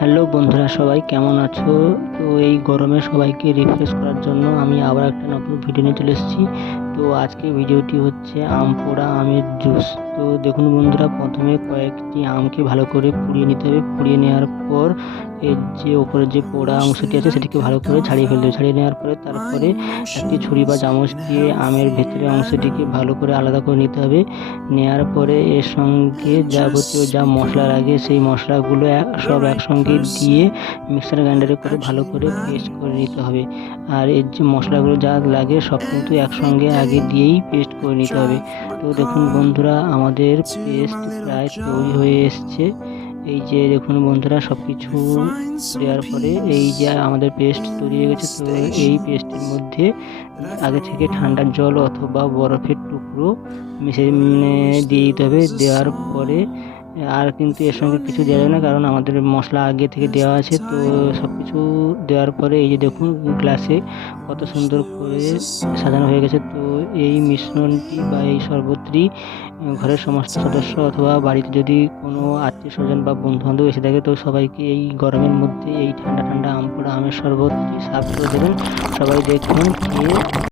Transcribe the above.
Hello বন্ধুরা, সবাই কেমন আছো? তো এই গরমে সবাইকে রিফ্রেশ করার জন্য আমি আবার একটা নতুন ভিডিও নিয়ে চলে এসেছি। তো আজকে ভিডিওটি হচ্ছে আম পোড়া আমের জুস। তো দেখুন বন্ধুরা, প্রথমে কয়েকটি আমকে ভালো করে পুড়িয়ে নিতে হবে। পুড়িয়ে নেওয়ার পর এর যে ওপরে যে পোড়া অংশটি আছে সেটিকে ভালো করে ছাড়িয়ে ফেলতে হবে। ছাড়িয়ে নেওয়ার পরে তারপরে একটি ছুরি বা চামচ দিয়ে আমের ভেতরের অংশটিকে ভালো করে আলাদা করে নিতে হবে। নেওয়ার পরে এর সঙ্গে যাবতীয় যা মশলা লাগে সেই মশলাগুলো সব একসঙ্গে দিয়ে মিক্সার গ্রাইন্ডারে করে ভালো করে পেস্ট করে নিতে হবে। আর এর যে মশলাগুলো যা লাগে সব কিন্তু একসঙ্গে আগে দিয়েই পেস্ট করে নিতে হবে। তো দেখুন বন্ধুরা, আমাদের পেস্ট প্রায় তৈরি হয়ে এসছে। এই যে দেখুন বন্ধুরা, সব কিছু দেওয়ার পরে এই যে আমাদের পেস্ট তৈরি হয়ে গেছে। তো এই পেস্টের মধ্যে আগে থেকে ঠান্ডা জল অথবা বরফের টুকরো মিশিয়ে দিয়ে দিতে হবে। দেওয়ার পরে আর কিন্তু এর সঙ্গে কিছু দেওয়া যাবে না, কারণ আমাদের মশলা আগে থেকে দেওয়া আছে। তো সব কিছু দেওয়ার পরে এই যে দেখুন গ্লাসে কত সুন্দর করে সাজানো হয়ে গেছে। তো এই মিশ্রণটি বা এই শরবতটি ঘরের সমস্ত সদস্য অথবা বাড়িতে যদি কোনো আত্মীয় স্বজন বা বন্ধু বান্ধব এসে থাকে, তো সবাইকে এই গরমের মধ্যে এই ঠান্ডা ঠান্ডা আম পোড়া আমের শরবতটি সার্ভ করে দেবেন। সবাই দেখবেন খেয়ে